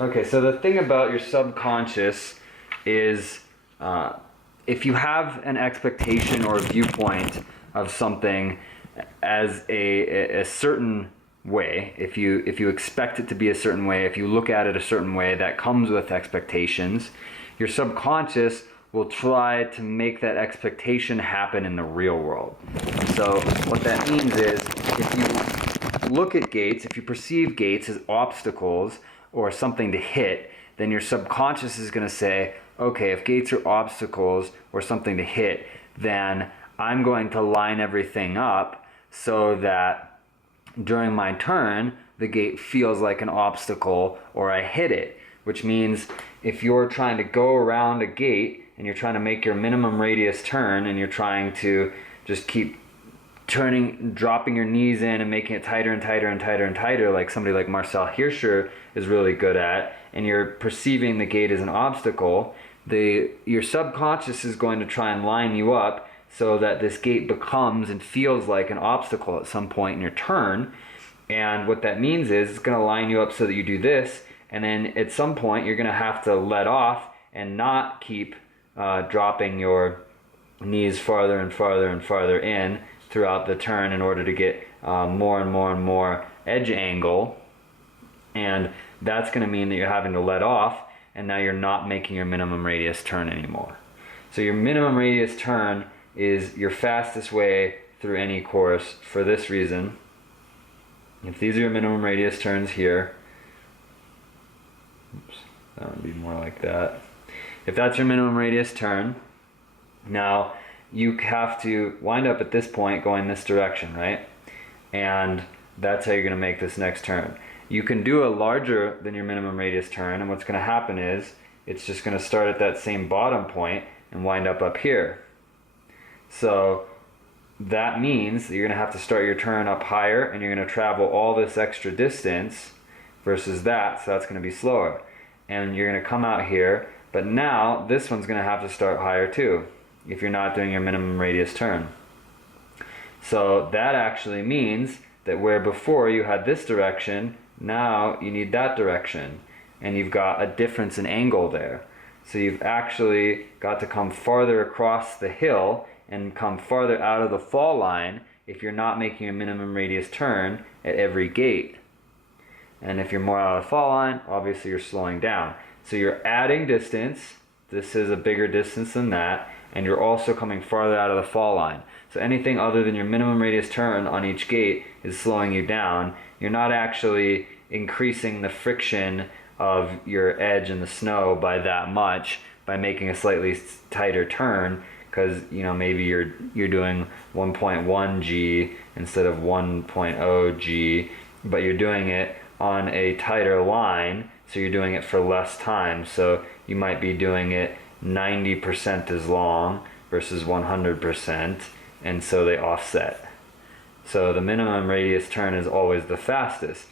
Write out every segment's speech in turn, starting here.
Okay, so the thing about your subconscious is if you have an expectation or a viewpoint of something as a certain way, if you expect it to be a certain way, if you look at it a certain way that comes with expectations, your subconscious will try to make that expectation happen in the real world. So what that means is if you look at gates, if you perceive gates as obstacles or something to hit, then your subconscious is going to say, okay, if gates are obstacles or something to hit, then I'm going to line everything up so that during my turn, the gate feels like an obstacle or I hit it, which means if you're trying to go around a gate and you're trying to make your minimum radius turn and you're trying to just keep turning, dropping your knees in and making it tighter and tighter and tighter and tighter, like somebody like Marcel Hirscher is really good at, and you're perceiving the gate as an obstacle, your subconscious is going to try and line you up so that this gate becomes and feels like an obstacle at some point in your turn. And what that means is it's going to line you up so that you do this, and then at some point you're going to have to let off and not keep dropping your knees farther and farther and farther in throughout the turn in order to get more and more and more edge angle. And that's going to mean that you're having to let off, and now you're not making your minimum radius turn anymore. So your minimum radius turn is your fastest way through any course for this reason. If these are your minimum radius turns here, oops, that would be more like that. If that's your minimum radius turn, now you have to wind up at this point going this direction, right? And that's how you're going to make this next turn. You can do a larger than your minimum radius turn, and what's going to happen is it's just going to start at that same bottom point and wind up here. So that means that you're going to have to start your turn up higher, and you're going to travel all this extra distance versus that, so that's going to be slower. And you're going to come out here, but now this one's going to have to start higher too if you're not doing your minimum radius turn. So that actually means that where before you had this direction, now you need that direction, and you've got a difference in angle there. So you've actually got to come farther across the hill and come farther out of the fall line if you're not making a minimum radius turn at every gate. And if you're more out of the fall line, obviously you're slowing down. So you're adding distance. This is a bigger distance than that, and you're also coming farther out of the fall line. So anything other than your minimum radius turn on each gate is slowing you down. You're not actually increasing the friction of your edge in the snow by that much by making a slightly tighter turn, because maybe you're doing 1.1 G instead of 1.0 G, but you're doing it on a tighter line, so you're doing it for less time. So you might be doing it 90% as long versus 100%, and so they offset. So the minimum radius turn is always the fastest.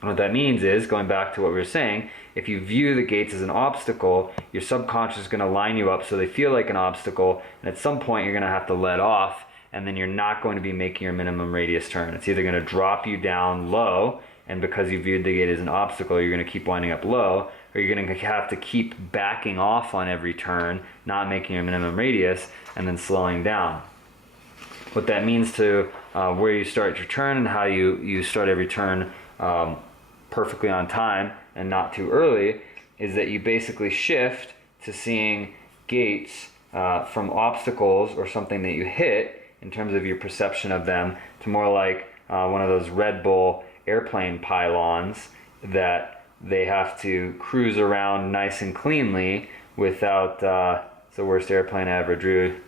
And what that means is, going back to what we were saying, if you view the gates as an obstacle, your subconscious is going to line you up so they feel like an obstacle, and at some point you're going to have to let off, and then you're not going to be making your minimum radius turn. It's either going to drop you down low, and because you viewed the gate as an obstacle, you're going to keep winding up low, or you're going to have to keep backing off on every turn, not making your minimum radius, and then slowing down. What that means to where you start your turn and how you start every turn perfectly on time and not too early is that you basically shift to seeing gates from obstacles or something that you hit in terms of your perception of them to more like one of those Red Bull airplane pylons that they have to cruise around nice and cleanly without it's the worst airplane I ever drew.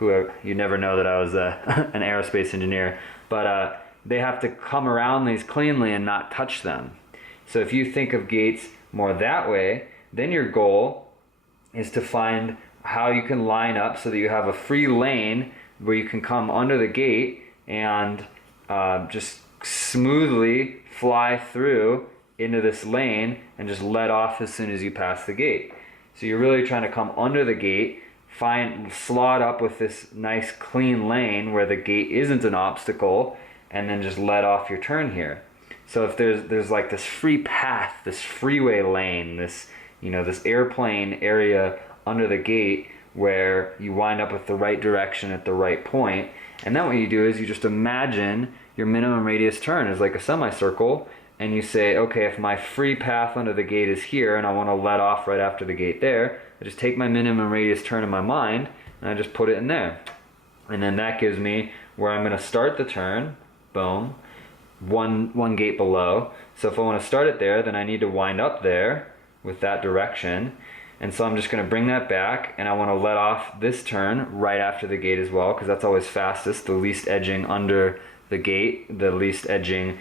You never know that I was an aerospace engineer, but they have to come around these cleanly and not touch them. So if you think of gates more that way, then your goal is to find how you can line up so that you have a free lane where you can come under the gate and just smoothly fly through into this lane and just let off as soon as you pass the gate. So you're really trying to come under the gate, slot up with this nice clean lane where the gate isn't an obstacle, and then just let off your turn here. So if there's like this free path, this freeway lane, this, you know, this airplane area under the gate where you wind up with the right direction at the right point, and then what you do is you just imagine your minimum radius turn is like a semicircle, and you say, okay, if my free path under the gate is here and I want to let off right after the gate there, I just take my minimum radius turn in my mind and I just put it in there. And then that gives me where I'm going to start the turn, boom, one gate below. So if I want to start it there, then I need to wind up there with that direction. And so I'm just going to bring that back, and I want to let off this turn right after the gate as well, because that's always fastest, the least edging under the gate, the least edging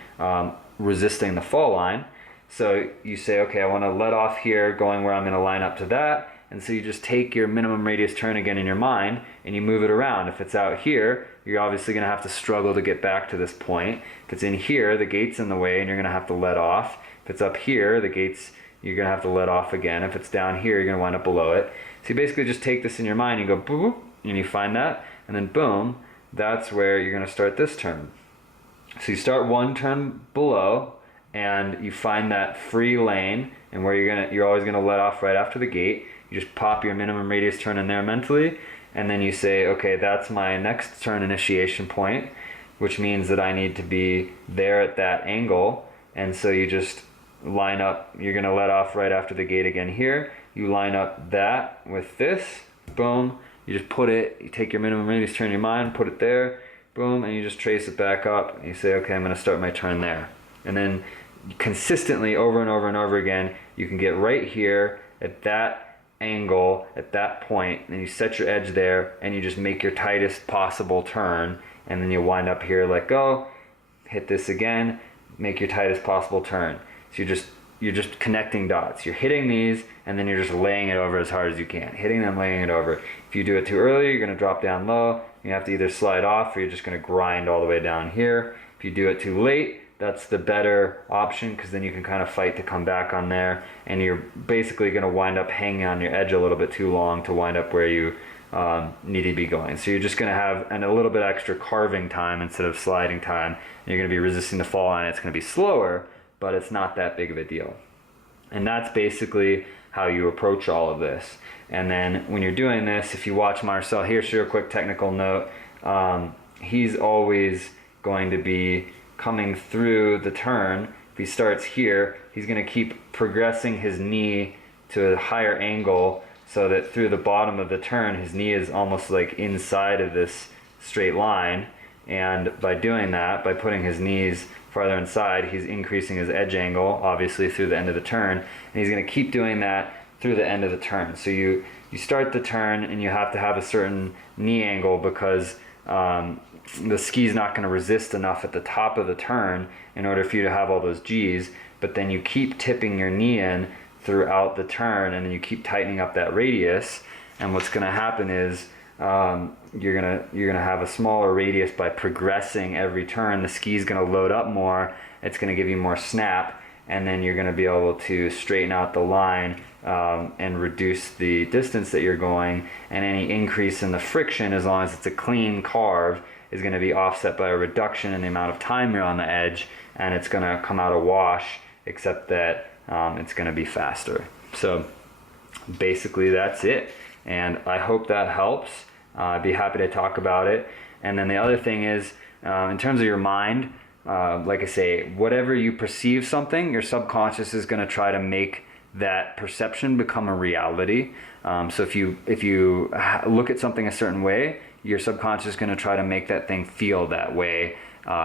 resisting the fall line. So you say, okay, I want to let off here going where I'm going to line up to that. And so you just take your minimum radius turn again in your mind and you move it around. If it's out here, you're obviously going to have to struggle to get back to this point. If it's in here, the gate's in the way and you're going to have to let off. If it's up here, the gate's, you're going to have to let off again. If it's down here, you're going to wind up below it. So you basically just take this in your mind, you go boop, and you find that, and then boom, that's where you're going to start this turn. So you start one turn below, and you find that free lane, and where you're always going to let off right after the gate. You just pop your minimum radius turn in there mentally, and then you say, okay, that's my next turn initiation point, which means that I need to be there at that angle. And so you just line up, you're going to let off right after the gate again here. You line up that with this, boom, you just put it, you take your minimum radius turn in your mind, put it there, boom, and you just trace it back up, and you say, okay, I'm going to start my turn there. And then consistently over and over and over again, you can get right here at that angle at that point, and you set your edge there, and you just make your tightest possible turn, and then you wind up here, let go, hit this again, make your tightest possible turn. So you're just connecting dots. You're hitting these, and then you're just laying it over as hard as you can, hitting them, laying it over. If you do it too early, you're going to drop down low. You have to either slide off, or you're just going to grind all the way down here. If you do it too late, that's the better option, because then you can kind of fight to come back on there, and you're basically going to wind up hanging on your edge a little bit too long to wind up where you need to be going. So you're just going to have a little bit extra carving time instead of sliding time, and you're going to be resisting the fall line. It's going to be slower, but it's not that big of a deal. And that's basically how you approach all of this. And then when you're doing this, if you watch Marcel, here's your quick technical note, he's always going to be coming through the turn. If he starts here, he's going to keep progressing his knee to a higher angle, so that through the bottom of the turn, his knee is almost like inside of this straight line. And by doing that, by putting his knees farther inside, he's increasing his edge angle, obviously, through the end of the turn. And he's going to keep doing that through the end of the turn. So you start the turn, and you have to have a certain knee angle, because the ski's not going to resist enough at the top of the turn in order for you to have all those G's. But then you keep tipping your knee in throughout the turn, and then you keep tightening up that radius. And what's going to happen is you're gonna have a smaller radius by progressing every turn. The ski's going to load up more. It's going to give you more snap, and then you're going to be able to straighten out the line and reduce the distance that you're going. And any increase in the friction, as long as it's a clean carve, is going to be offset by a reduction in the amount of time you're on the edge, and it's going to come out a wash, except that it's going to be faster. So basically that's it, and I hope that helps. I'd be happy to talk about it. And then the other thing is, in terms of your mind, like I say, whatever you perceive something, your subconscious is going to try to make that perception become a reality. So if you look at something a certain way, your subconscious is going to try to make that thing feel that way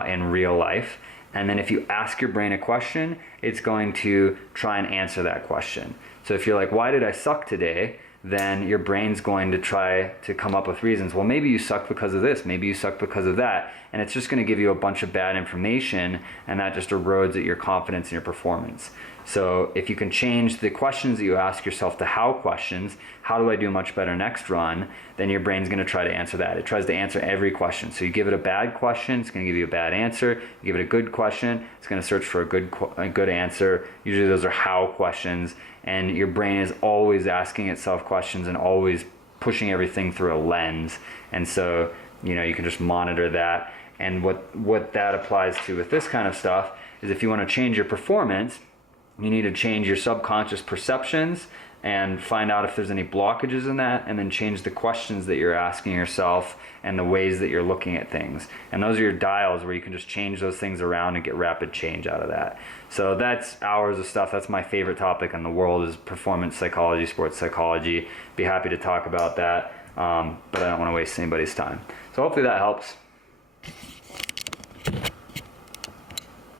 in real life. And then if you ask your brain a question, it's going to try and answer that question. So if you're like, why did I suck today? Then your brain's going to try to come up with reasons. Well, maybe you sucked because of this, maybe you sucked because of that. And it's just going to give you a bunch of bad information, and that just erodes at your confidence and your performance. So if you can change the questions that you ask yourself to how questions, how do I do much better next run, then your brain's going to try to answer that. It tries to answer every question. So you give it a bad question, it's going to give you a bad answer. You give it a good question, it's going to search for a good answer. Usually those are how questions, and your brain is always asking itself questions and always pushing everything through a lens. And so, you can just monitor that. And what that applies to with this kind of stuff is if you want to change your performance, you need to change your subconscious perceptions and find out if there's any blockages in that, and then change the questions that you're asking yourself and the ways that you're looking at things. And those are your dials where you can just change those things around and get rapid change out of that. So that's hours of stuff. That's my favorite topic in the world, is performance psychology, sports psychology. Be happy to talk about that, but I don't want to waste anybody's time. So hopefully that helps.